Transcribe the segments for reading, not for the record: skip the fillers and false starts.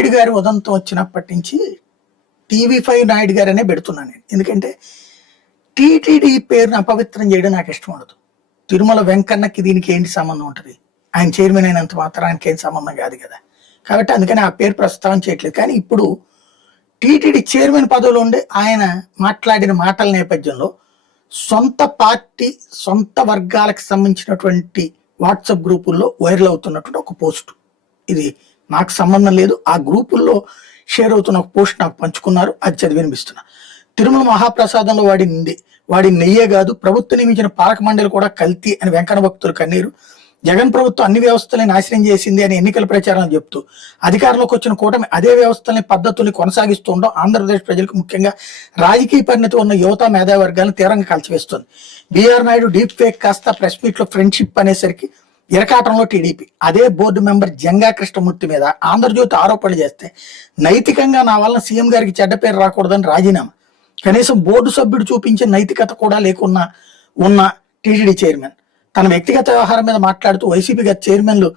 నాయుడు గారి ఉదంతం వచ్చినప్పటి నుంచి టీవీ5 నాయుడు గారనే పెడుతున్నాను నేను. ఎందుకంటే టీటీడీ పేరును అపవిత్రం చేయడం నాకు ఇష్టం ఉండదు. తిరుమల వెంకన్నకి దీనికి ఏంటి సంబంధం ఉంటుంది? ఆయన చైర్మన్ అయినంత మాత్రానికి ఏం సంబంధం కాదు కదా. కాబట్టి అందుకని ఆ పేరు ప్రస్తావన చేయట్లేదు. కానీ ఇప్పుడు టీటీడీ చైర్మన్ పదవిలో ఉండి ఆయన మాట్లాడిన మాటల నేపథ్యంలో సొంత పార్టీ సొంత వర్గాలకు సంబంధించినటువంటి వాట్సాప్ గ్రూపుల్లో వైరల్ అవుతున్నటువంటి ఒక పోస్టు. ఇది నాకు సంబంధం లేదు. ఆ గ్రూపుల్లో షేర్ అవుతున్న ఒక పోస్ట్ నాకు పంచుకున్నారు, అది చదివి వినిపిస్తున్నా. తిరుమల మహాప్రసాదంలో వాడి నెయ్యే కాదు, ప్రభుత్వం నియమించిన పాలక మండలి కూడా కల్తీ అని వెంకన్న భక్తులు కన్నీరు. జగన్ ప్రభుత్వం అన్ని వ్యవస్థల్ని నాశనం చేసింది అని ఎన్నికల ప్రచారం చెప్తూ అధికారంలోకి వచ్చిన కూటమి అదే వ్యవస్థల్ని పద్ధతుల్ని కొనసాగిస్తూ ఉండడం ఆంధ్రప్రదేశ్ ప్రజలకు ముఖ్యంగా రాజకీయ పరిణతి ఉన్న యువత మేధావర్గాలను తీవ్రంగా కలిసివేస్తుంది. బిఆర్ నాయుడు డీప్ ఫేక్ కాస్త ప్రెస్ మీట్ లో ఫ్రెండ్షిప్ అనేసరికి ఇరకాటంలో టీడీపీ. అదే బోర్డు మెంబర్ జంగా కృష్ణమూర్తి మీద ఆంధ్రజ్యోతి ఆరోపణలు చేస్తే నైతికంగా నా వలన సీఎం గారికి చెడ్డ పేరు రాకూడదని రాజీనామా. కనీసం బోర్డు సభ్యుడు చూపించే నైతికత కూడా లేకున్నా ఉన్న టీటీడీ చైర్మన్ తన వ్యక్తిగత వ్యవహారం మీద మాట్లాడుతూ వైసీపీ గత చైర్మన్లు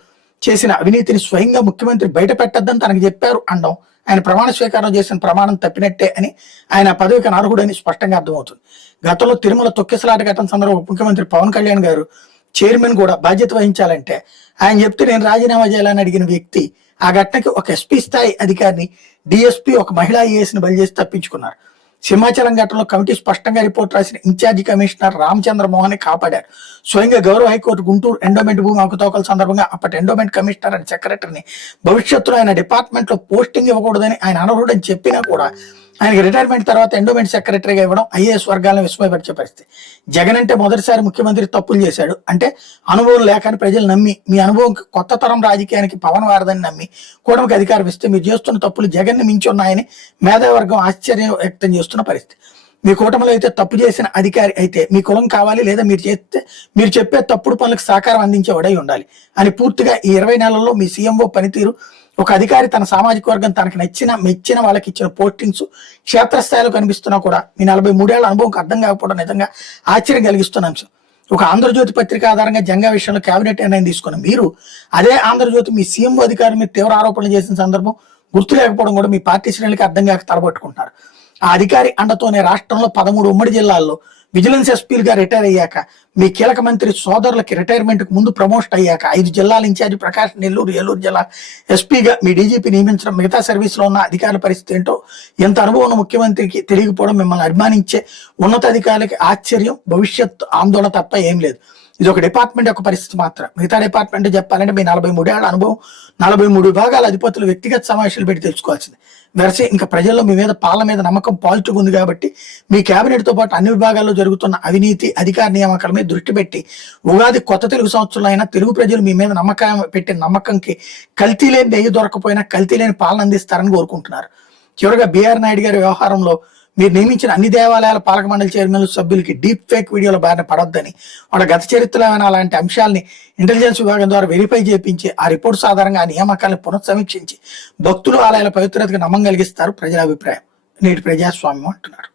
చేసిన అవినీతిని స్వయంగా ముఖ్యమంత్రి బయట పెట్టద్దని తనకు చెప్పారు అనడం ఆయన ప్రమాణ స్వీకారం చేసిన ప్రమాణం తప్పినట్టే అని, ఆయన పదవికి అనర్హుడని స్పష్టంగా అర్థమవుతుంది. గతంలో తిరుమల తొక్కిసలాట ఘటన సందర్భంగా ముఖ్యమంత్రి పవన్ కళ్యాణ్ గారు చైర్మన్ కూడా బాధ్యత వహించాలంటే ఆయన చెప్తే నేను రాజీనామా చేయాలని అడిగిన వ్యక్తి ఆ ఘటనకి ఒక ఎస్పీ స్థాయి అధికారిని, డిఎస్పీ ఒక మహిళా ఐఏఎస్ని బలి చేసి తప్పించుకున్నారు. సింహాచలం ఘటనలో కమిటీ స్పష్టంగా రిపోర్ట్ రాసిన ఇన్ఛార్జి కమిషనర్ రామచంద్ర మోహన్ కాపాడారు. స్వయంగా గౌరవ హైకోర్టు గుంటూరు ఎండోమెంట్ భూమి అవకతవకల సందర్భంగా అప్పటి ఎండోమెంట్ కమిషనర్ అండ్ సెక్రటరీని భవిష్యత్తులో ఆయన డిపార్ట్మెంట్ లో పోస్టింగ్ ఇవ్వకూడదని ఆయన అనర్హుడని చెప్పినా కూడా ఆయనకి రిటైర్మెంట్ తర్వాత ఎండోమెంట్ సెక్రటరీగా ఇవ్వడం ఐఏఎస్ వర్గాలను విస్మయపరిచే పరిస్థితి. జగన్ అంటే మొదటిసారి ముఖ్యమంత్రి తప్పులు చేశాడు అంటే అనుభవం లేకని ప్రజలు నమ్మి, మీ అనుభవం కొత్త తరం రాజకీయానికి పవన్ వారదని నమ్మి కూటమికి అధికారం ఇస్తే మీరు చేస్తున్న తప్పులు జగన్ ని మించి ఉన్నాయని మేధావర్గం ఆశ్చర్యం వ్యక్తం చేస్తున్న పరిస్థితి. మీ కూటమిలో అయితే తప్పు చేసిన అధికారి అయితే మీ కులం కావాలి, లేదా మీరు చెప్పే తప్పుడు పనులకు సహకారం అందించేవాడై ఉండాలి అని పూర్తిగా ఈ 20 నెలల్లో మీ సీఎంఓ పనితీరు, ఒక అధికారి తన సామాజిక వర్గం తనకు మెచ్చిన వాళ్ళకి ఇచ్చిన పోస్టింగ్స్ క్షేత్రస్థాయిలో కనిపిస్తున్నా కూడా మీ 43 ఏళ్ల అనుభవంకి అర్థం కాకపోవడం నిజంగా ఆశ్చర్యం కలిగిస్తున్న అంశం. ఒక ఆంధ్రజ్యోతి పత్రిక ఆధారంగా జంగా విషయంలో కేబినెట్ నిర్ణయం తీసుకున్న మీరు అదే ఆంధ్రజ్యోతి మీ సీఎంఓ అధికారి మీద తీవ్ర ఆరోపణలు చేసిన సందర్భం గుర్తు లేకపోవడం కూడా మీ పార్టీ శ్రేణులకి అర్థం కాక తలబట్టుకుంటున్నారు. ఆ అధికారి అండతోనే రాష్ట్రంలో 13 ఉమ్మడి జిల్లాల్లో విజిలెన్స్ ఎస్పీలుగా రిటైర్ అయ్యాక, మీ కీలక మంత్రి సోదరులకి రిటైర్మెంట్ ముందు ప్రమోషన్ అయ్యాక 5 జిల్లాల ఇన్ఛార్జి ప్రకాష్ నెల్లూరు ఏలూరు జిల్లా ఎస్పీగా మీ డీజీపీ నియమించడం, మిగతా సర్వీస్లో ఉన్న అధికారుల పరిస్థితి ఏంటో ఎంత అనుభవం ఉన్న ముఖ్యమంత్రికి తెలియకపోవడం మిమ్మల్ని అభిమానించే ఉన్నతాధికారులకి ఆశ్చర్యం, భవిష్యత్ ఆందోళన తప్ప ఏం లేదు. ఇది ఒక డిపార్ట్మెంట్ యొక్క పరిస్థితి మాత్రం. మిగతా డిపార్ట్మెంట్ చెప్పాలంటే మీ 43 ఏళ్ల అనుభవం 43 విభాగాల అధిపతులు వ్యక్తిగత సమావేశాలు పెట్టి తెలుసుకోవాల్సింది. వెరసి ఇంకా ప్రజల్లో మీ మీద పాలన మీద నమ్మకం పాజిటివ్ ఉంది కాబట్టి మీ కేబినెట్ తో పాటు అన్ని విభాగాల్లో జరుగుతున్న అవినీతి అధికార నియామకాల మీద దృష్టి పెట్టి ఉగాది కొత్త తెలుగు సంవత్సరంలో అయినా తెలుగు ప్రజలు మీ మీద నమ్మకం పెట్టిన నమ్మకంకి కల్తీ లేని నెయ్యి దొరకపోయినా కల్తీ లేని పాలన అందిస్తారని కోరుకుంటున్నారు. చివరిగా బిఆర్ నాయుడు గారి వ్యవహారంలో మీరు నియమించిన అన్ని దేవాలయాల పాలక మండలి చైర్మన్లు సభ్యులకి డీప్ ఫేక్ వీడియోల బారిన పడొద్దని, వాళ్ళ గత చరిత్రలో ఏమైనా అలాంటి అంశాలని ఇంటెలిజెన్స్ విభాగం ద్వారా వెరిఫై చేయించి ఆ రిపోర్ట్స్ ఆధారంగా ఆ నియామకాలను పునఃసమీక్షించి భక్తులు ఆలయాల పవిత్రతకు నమ్మకం కలిగిస్తారు ప్రజల అభిప్రాయం. నేటి ప్రజాస్వామ్యం అంటున్నారు.